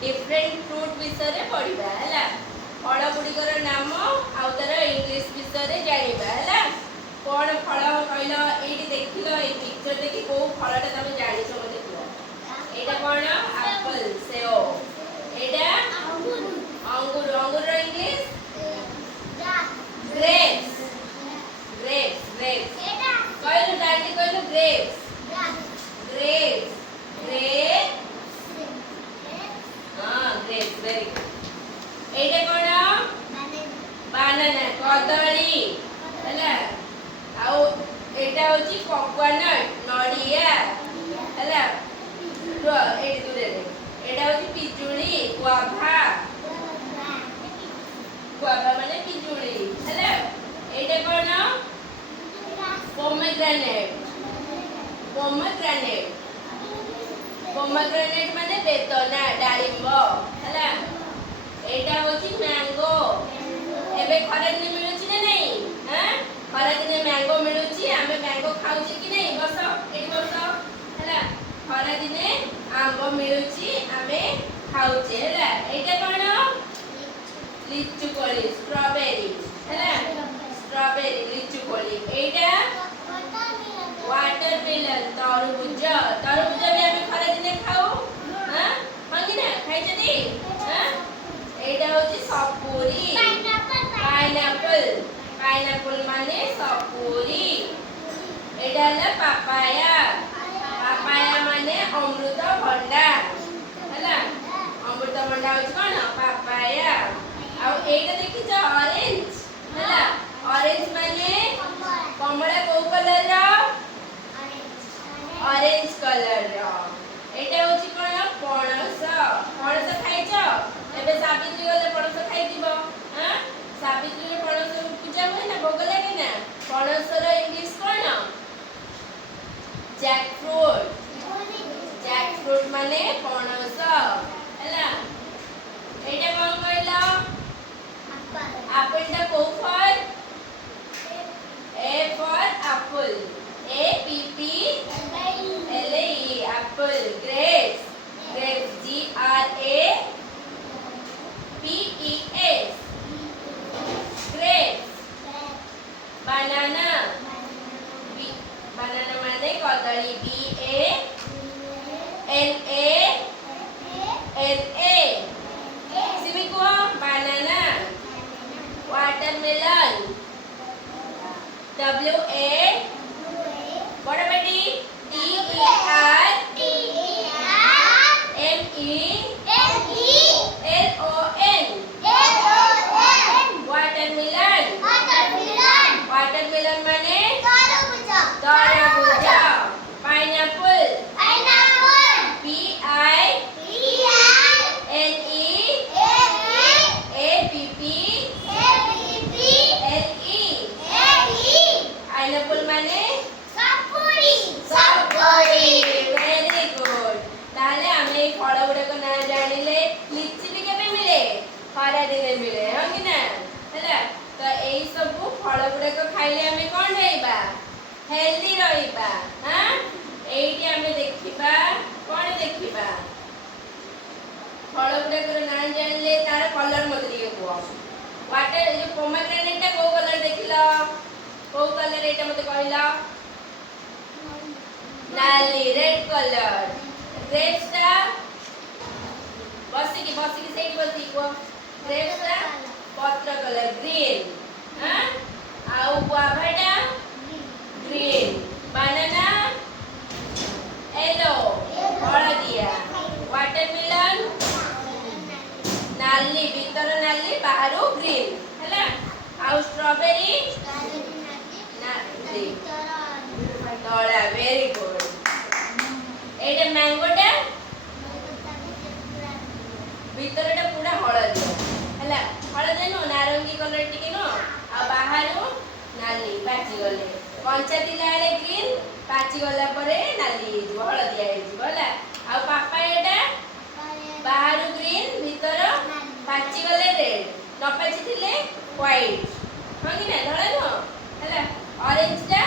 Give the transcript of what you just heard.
different fruit विषय पढ़ा है फल गुड़िकर नाम आउ तार इंग्लिश विषय जाना है कौन फल कहल ये देख ये पिक्चर देखी कौ फलटा तुम जान मत कह यहाँ कौन एप्पल सेओ यहाँ अंगूर अंगूर इंग्लिश ग्रेप्स ग्रेप्स ग्रेप्स कहलु दादी कहलु ग्रेप्स ग्रेप्स ग्रेप्स हाँ ग्रेप्स वेरी गुड एटा कोन बानाना कदली हैला आउ एटा होची कोकोनट नडिया हैला तो एटी दूरे एटा होची पिजुली गुआभा गुआभा माने पिजुली हैला एटा कोन पोमेग्रेनेट पोमेग्रेनेट पोमेग्रेनेट माने बेतना डालिंब हैला एटा होची मैंगो एबे खरा दिन मिलुची ना नहीं हां खरा दिन मैंगो मिलुची आमे मैंगो खाउची कि नहीं बस एटी बस हैला खरा दिन आंबो मिलुची आमे खाउचे हैला एटा कोन लिचु कोली स्ट्रॉबेरी हैला स्ट्रॉबेरी लिचु कोली एटा वाटरमेलन तरबूज तरबूज भी आमे खरा दिन खाऊ हां मंगी ना खाइ जदी हां एटा होची सपुरी पाइनएप्पल पाइनएप्पल माने सपुरी एटा हला पापाया पापाया माने अमृत भंडा हला अमृत भंडा होची कोन पापाया आ एटा देखि छ ऑरेंज हला ऑरेंज माने कमला को कलर रा ऑरेंज कलर रा एटा होची कोन पणस पणस खाइ छ एबे सावित्री गले पणस खाइ दिबो हां सावित्री रे पणस पूजा होय ना भोग लागे ना पणस रो इंग्लिश कोन जैक फ्रूट माने पणस हैला एटा कोन कहला एप्पल टा को फल A for apple A P P L E apple grapes grapes G R A P-E-S grapes banana banana माने कदली B-A-N-A-N-A सिमी को banana watermelon W-A बड़ा बेटी वाटरमेलन माने तरबूज pineapple P I N E A P P L E pineapple माने सपुरी very good ताले हमें এই ফল গুড়াক না জানিলে লিচি भी केबे मिले खरा दिने मिले हां कि ना हैला तो एई सब फल गुड़ाक खाइले हमें कौन रहिबा हेल्दी रहिबा हां एइटी हमें देखिबा कौन देखिबा फल गुड़ाक ना जानले तार कलर मत दिए को वाटर जो पोमेग्रेनेट टा को कलर देखिला को कलर एटा मते कहला नाली रेड कलर ग्रेप्स टा बसी की सेट बसी को ग्रेप्स टा पत्र कलर ग्रीन हां आउ गुआभाटा ग्रीन बनाना येलो हळदिया वाटरमेलन नाली भीतर नाली बाहर ग्रीन हैला आउ स्ट्रॉबेरी नाली तोड़ा वेरी गुड एटा मैंगो टा भीतरटा पूरा हळदी हैला हळदी नो नारंगी कलर टिके नो आ बाहरु नाली पाची गले कंचा दिला रे ग्रीन पाची गला परे नाली जो हळदी आइ जी बोला आ पापायाटा बाहरु ग्रीन भीतर पाची गले रेड न पाची थिले व्हाइट हंगी ना धळा नो हैला ऑरेंज टा